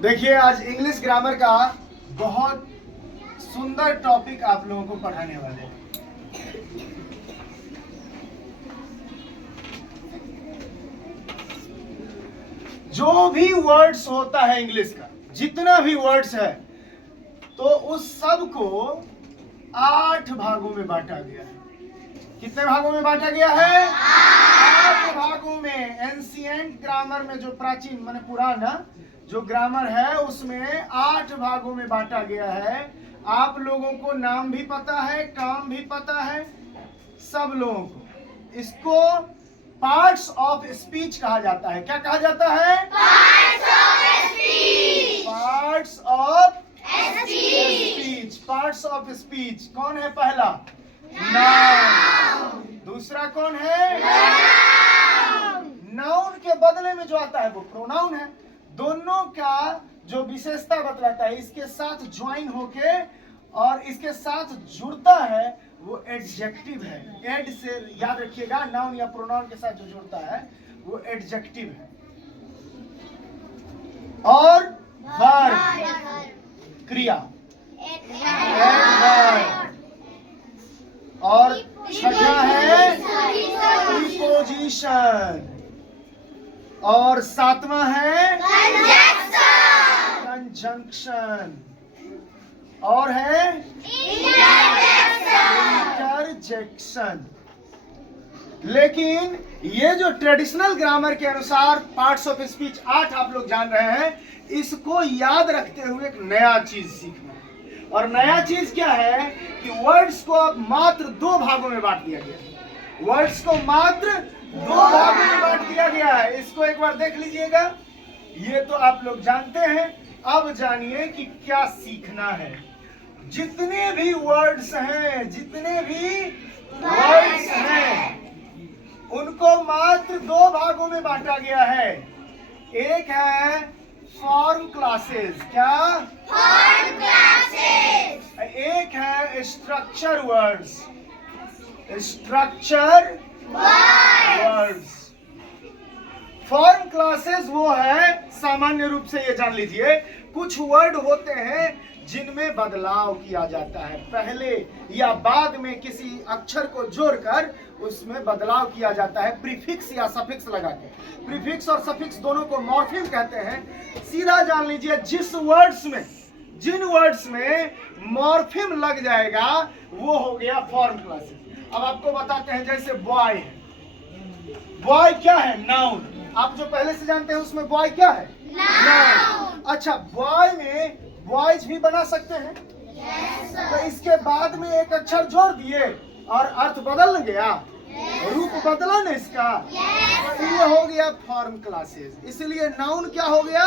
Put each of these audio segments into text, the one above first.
देखिए, आज English grammar का बहुत सुंदर टॉपिक आप लोगों को पढ़ाने वाले हैं। जो भी वर्ड्स होता है इंग्लिश का, जितना भी वर्ड्स है, तो उस सब को 8 भागों में बांटा गया है। कितने भागों में बांटा गया है? 8 भागों में। एंशिएंट ग्रामर में, जो प्राचीन माने पुराना जो ग्रामर है, उसमें 8 भागों में बांटा गया है। आप लोगों को नाम भी पता है, काम भी पता है, सब लोगों को। इसको पार्ट्स ऑफ स्पीच कहा जाता है। क्या कहा जाता है? Parts of speech. Parts of speech. Parts of speech. कौन है पहला? नाउन। दूसरा कौन है? नाउन के बदले में जो आता है वो प्रोनाउन है। दोनों का जो विशेषता बतलाता है, इसके साथ ज्वाइन होके और इसके साथ जुड़ता है, वो एडजेक्टिव है। एड से याद रखिएगा, नाउन या प्रोनाउन के साथ जो जुड़ता है वो एडजेक्टिव है। और वर्ब, क्रिया, एडवर्ब। और छठा है प्रीपोजिशन। और सातवां है कंजंक्शन। और है इंटरजेक्शन। लेकिन ये जो ट्रेडिशनल ग्रामर के अनुसार पार्ट्स ऑफ स्पीच 8 आप लोग जान रहे हैं, इसको याद रखते हुए एक नया चीज सीखना है। और नया चीज क्या है कि वर्ड्स को अब मात्र 2 भागों में बांट दिया गया है। वर्ड्स को मात्र 2 भागों में बांट दिया गया है। इसको एक बार देख लीजिएगा। ये तो आप लोग जानते हैं। अब जानिए कि क्या सीखना है। जितने भी वर्ड्स हैं, उनको मात्र 2 भागों में बांटा गया है। एक है फॉर्म क्लासेस। क्या? Form classes. एक है structure words. Structure words. Form classes वो है, सामान्य रूप से ये जान लीजिए, कुछ वर्ड होते हैं जिनमें बदलाव किया जाता है। पहले या बाद में किसी अक्षर को जोड़कर उसमें बदलाव किया जाता है, प्रीफिक्स या सफिक्स लगा के। प्रीफिक्स और सफिक्स दोनों को मॉर्फिम कहते हैं। सीधा जान लीजिए, जिन वर्ड्स में मॉर्फिम लग जाएगा वो हो गया फॉर्म क्लासेस। अब आपको बताते हैं, जैसे बॉय है। बॉय क्या है? नाउन। आप जो पहले से जानते हैं उसमें बॉय क्या है? नाउन। अच्छा, बॉय में बॉयज भी बना सकते हैं। Yes, तो इसके बाद में एक अक्षर जोड़ दिए और अर्थ बदल गया, रूप बदला ना इसका। तो ये हो गया फॉर्म क्लासेस। इसलिए नाउन क्या हो गया?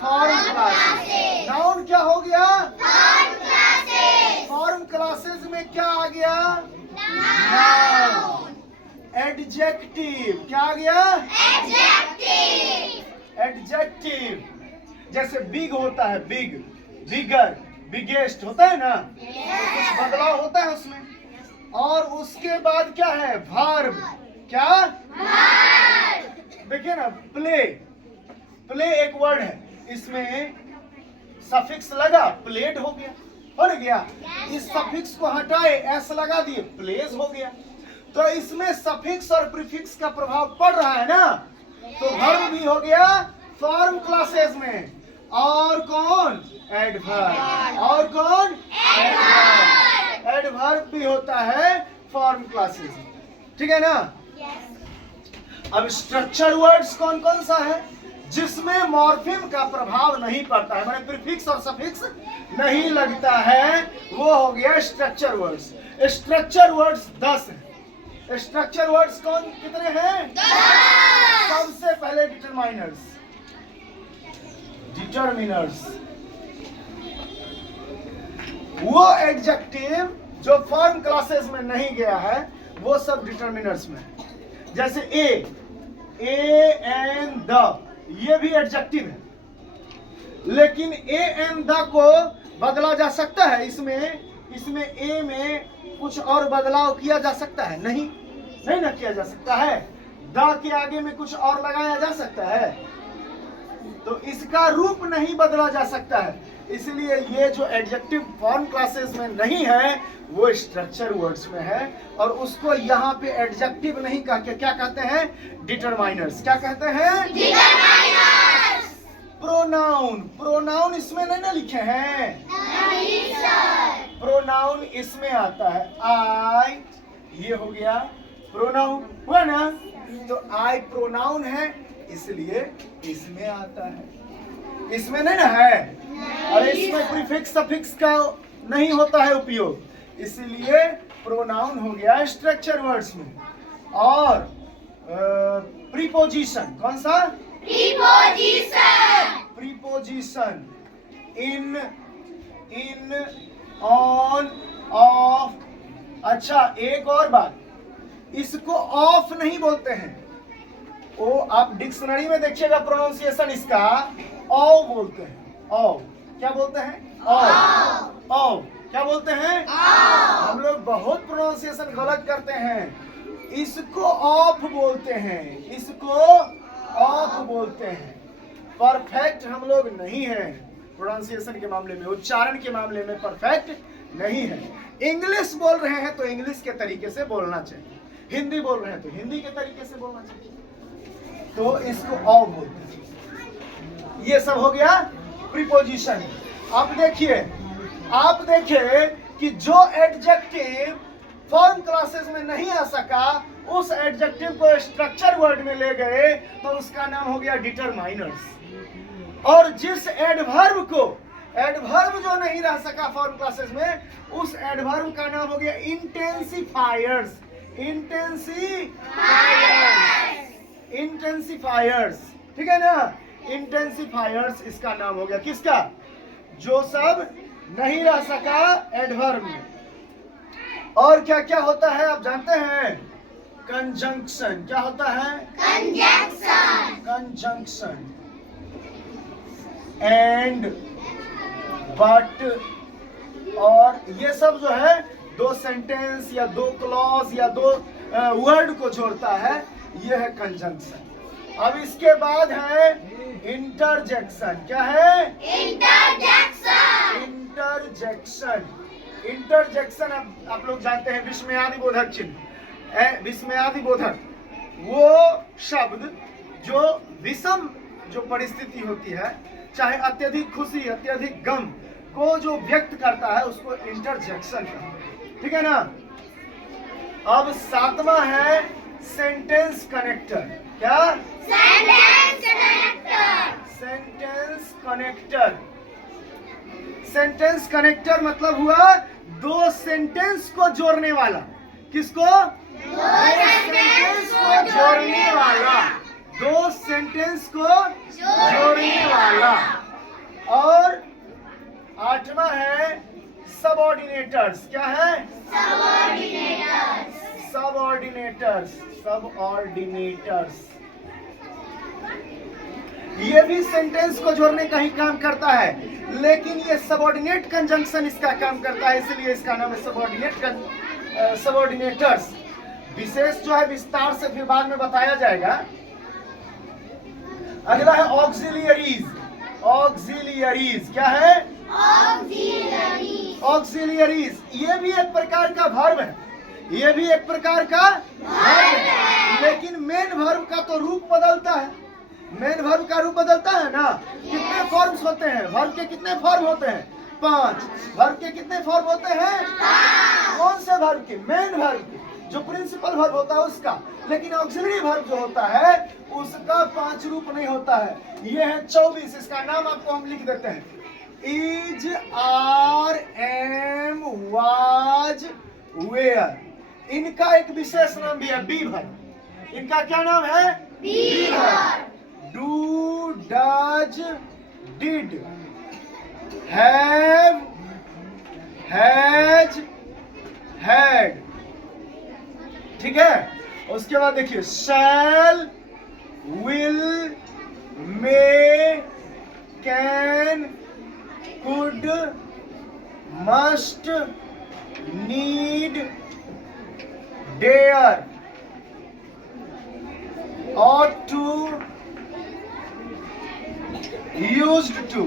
Form classes. नाउन क्या हो गया? Form classes. फॉर्म क्लासेस में क्या आ गया? नाउन। एडजेक्टिव। क्या आ गया? एडजेक्टिव। एडजेक्टिव। जैसे बिग होता है, बिग, बिगर, बिगेस्ट होता है ना, तो कुछ बदलाव होता है उसमें। और उसके बाद क्या है? वर्ब। क्या? देखिए ना, प्ले। प्ले एक वर्ड है, इसमें सफिक्स लगा, प्लेड हो गया, हो गया। इस सफिक्स को हटाए, एस लगा दिए, प्लेस हो गया। तो इसमें सफिक्स और प्रीफिक्स का प्रभाव पड़ रहा है ना, तो वर्ब भी हो गया फॉर्म क्लासेस में। और कौन? एडवर्ब। और कौन? एडवर्ब। एडवर्ब भी होता है फॉर्म क्लासेस में। ठीक है ना? अब स्ट्रक्चर वर्ड्स कौन कौन सा है? जिसमें मॉर्फिम का प्रभाव नहीं पड़ता है, माने प्रीफिक्स और सफिक्स नहीं लगता है, वो हो गया स्ट्रक्चर वर्ड्स। स्ट्रक्चर वर्ड्स 10 हैं। स्ट्रक्चर वर्ड्स कौन कितने हैं? 10। सबसे पहले डिटरमाइनर्स। वो एडजेक्टिव जो फॉर्म क्लासेस में नहीं गया है, वो सब डिटरमिनर्स में। जैसे ए एंड द, ये भी एडजेक्टिव है, लेकिन ए एंड द को बदला जा सकता है। इसमें ए में कुछ और बदलाव किया जा सकता है? नहीं ना किया जा सकता है। द के आगे में कुछ और लगाया जा सकता है? तो इसका रूप नहीं बदला जा सकता है, इसलिए ये जो एडजेक्टिव फॉर्म क्लासेस में नहीं है वो स्ट्रक्चर वर्ड्स में है, और उसको यहाँ पे एडजेक्टिव नहीं कह के क्या कहते हैं, डिटरमाइनर्स। क्या कहते हैं? डिटरमाइनर्स। प्रोनाउन। प्रोनाउन इसमें नहीं ना लिखे हैं, नहीं सर। प्रोनाउन इसमें आता है। आई, ये हो गया प्रोनाउन, हुआ ना? तो आई प्रोनाउन है, इसलिए इसमें आता है, इसमें नहीं ना है। अरे इसमें प्रीफिक्स सफिक्स का नहीं होता है उपयोग, इसलिए प्रोनाउन हो गया स्ट्रक्चर वर्ड्स में। और प्रीपोजिशन, कौन सा? Preposition. Preposition in, on, of. अच्छा, एक और बात, इसको ऑफ नहीं बोलते हैं, वो आप डिक्शनरी में देखिएगा प्रोनाउंसिएशन इसका औ बोलते हैं। औ क्या बोलते हैं? औ। औ क्या बोलते हैं? हम लोग बहुत प्रोनाउंसिएशन गलत करते हैं, इसको ऑफ बोलते हैं, इसको ऑफ बोलते हैं। परफेक्ट हम लोग नहीं हैं प्रोनाउंसिएशन के मामले में, उच्चारण के मामले में परफेक्ट नहीं है। इंग्लिश बोल रहे हैं तो इंग्लिश के तरीके से बोलना चाहिए, हिंदी बोल रहे हैं तो हिंदी के तरीके से बोलना चाहिए, तो इसको ऑफ बोलते हैं। ये सब हो गया प्रीपोजिशन। अब देखिए, आप देखिए कि जो एडजेक्टिव फॉर्म क्लासेस में नहीं आ सका, उस एडजेक्टिव को स्ट्रक्चर वर्ड में ले गए तो उसका नाम हो गया डिटरमाइनर्स। और जिस एडवर्ब को, एडवर्ब जो नहीं रह सका फॉर्म क्लासेस में, उस एडवर्ब का नाम हो गया इंटेंसिफायर्स। इंटेंसिफायर्स, ठीक है ना? इंटेंसिफायर्स इसका नाम हो गया, किसका? जो सब नहीं रह सका एडवर्ब में। और क्या क्या होता है आप जानते हैं? कंजंक्शन। क्या होता है? कंजंक्शन। कंजंक्शन, एंड, बट, और ये सब जो है दो सेंटेंस या दो क्लॉज या दो वर्ड को जोड़ता है, ये है कंजंक्शन। अब इसके बाद है इंटरजेक्शन। क्या है? इंटरजेक्शन। इंटरजेक्शन। इंटरजेक्शन आप लोग जानते हैं, विस्मयादि बोधक चिन्ह। विस्मयादि बोधक वो शब्द जो विषम जो परिस्थिति होती है, चाहे अत्यधिक खुशी अत्यधिक गम को जो व्यक्त करता है, उसको इंटरजेक्शन कहते हैं, ठीक है ना? अब सातवां है सेंटेंस कनेक्टर। क्या? Sentence connector. Sentence connector. Sentence connector मतलब हुआ दो सेंटेंस को जोड़ने वाला। किसको? दो सेंटेंस को जोड़ने वाला। दो सेंटेंस को जोड़ने वाला। और आठवां है सबऑर्डिनेटर्स। क्या है? सबऑर्डिनेटर्स। सबऑर्डिनेटर्स। सबऑर्डिनेटर्स ये भी सेंटेंस को जोड़ने का ही काम करता है, लेकिन ये सबऑर्डिनेट कंजंक्शन इसका काम करता है, इसलिए इसका नाम है सबऑर्डिनेटर्स। विशेष जो है विस्तार से फिर बाद में बताया जाएगा। अगला है ऑक्सिलियरीज। ऑक्सिलियरीज क्या है? ऑक्सिलियरीज। ऑक्सिलियरीज ये भी एक प्रकार का वर्ब है, ये भी एक प्रकार का वर्ब है, लेकिन मेन वर्ब का तो रूप बदलता है। मेन वर्ब का रूप बदलता है ना। कितने फॉर्म्स होते हैं? वर्ब के कितने फॉर्म होते हैं? 5। वर्ब के कितने फॉर्म होते हैं? 5। कौन से वर्ब के? मेन वर्ब के, जो प्रिंसिपल वर्ब होता है उसका। लेकिन ऑक्सिलरी वर्ब जो होता है उसका 5 रूप नहीं होता है, ये है 24। इसका नाम आपको हम लिख देते हैं। Is, are, am, was, were. इनका एक विशेष नाम भी है, बी वर्ब। इनका क्या नाम है? B verb. Do, does, did, have, has, had, ठीक है। उसके बाद देखिए shall, will, may, can, could, must, need, dare, ought to, used to.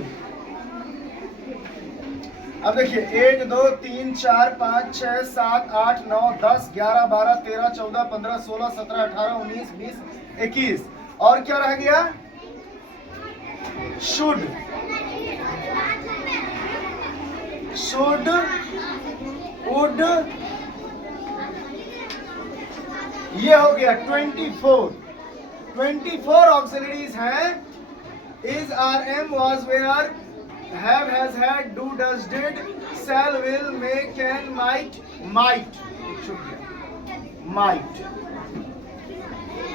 अब देखिए 1 2 3 4 5 6 7 8 9 10 11 12 13 14 15 16 17 18 19 20 21 और क्या रह गया? शुड, शुड, वुड, ये हो गया 24 ऑक्सिलरीज हैं। Is, are, am, was, were, have, has, had, do, does, did, shall, will, may, can, might, might, might।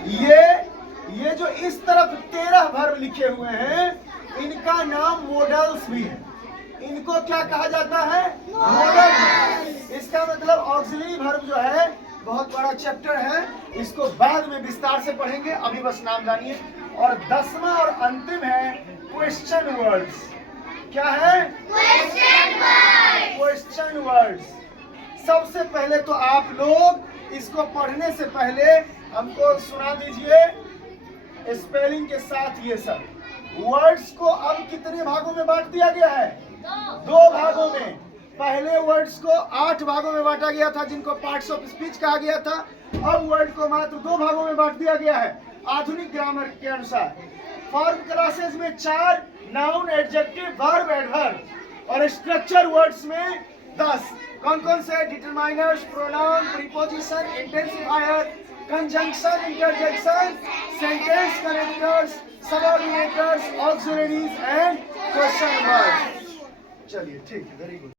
ये जो इस तरफ 13 वर्ब लिखे हुए हैं, इनका नाम मॉडल्स भी है। इनको क्या कहा जाता है? मॉडल। इसका मतलब ऑक्सिलरी वर्ब जो है बहुत बड़ा चैप्टर है, इसको बाद में विस्तार से पढ़ेंगे, अभी बस नाम जानिए। और 10वां और अंतिम है क्वेश्चन वर्ड्स। क्या है? Question words. सबसे पहले तो आप लोग इसको पढ़ने से पहले हमको सुना दीजिए स्पेलिंग के साथ ये सब वर्ड्स को। अब कितने भागों में बांट दिया गया है? 2 भागों में। पहले वर्ड्स को 8 भागों में बांटा गया था, जिनको पार्ट्स ऑफ स्पीच कहा गया था। अब वर्ड को मात्र 2 भागों में बांट दिया गया है आधुनिक ग्रामर के अनुसार। फॉर्म क्लासेस में 4, नाउन, एडजेक्टिव, वर्ब, एडवर्ब, और स्ट्रक्चर वर्ड्स में 10। कौन कौन से? Determiners, pronoun, preposition, intensifier, conjunction, interjection, sentence connectors, subordinators, auxiliaries and question words. चलिए ठीक है, वेरी गुड।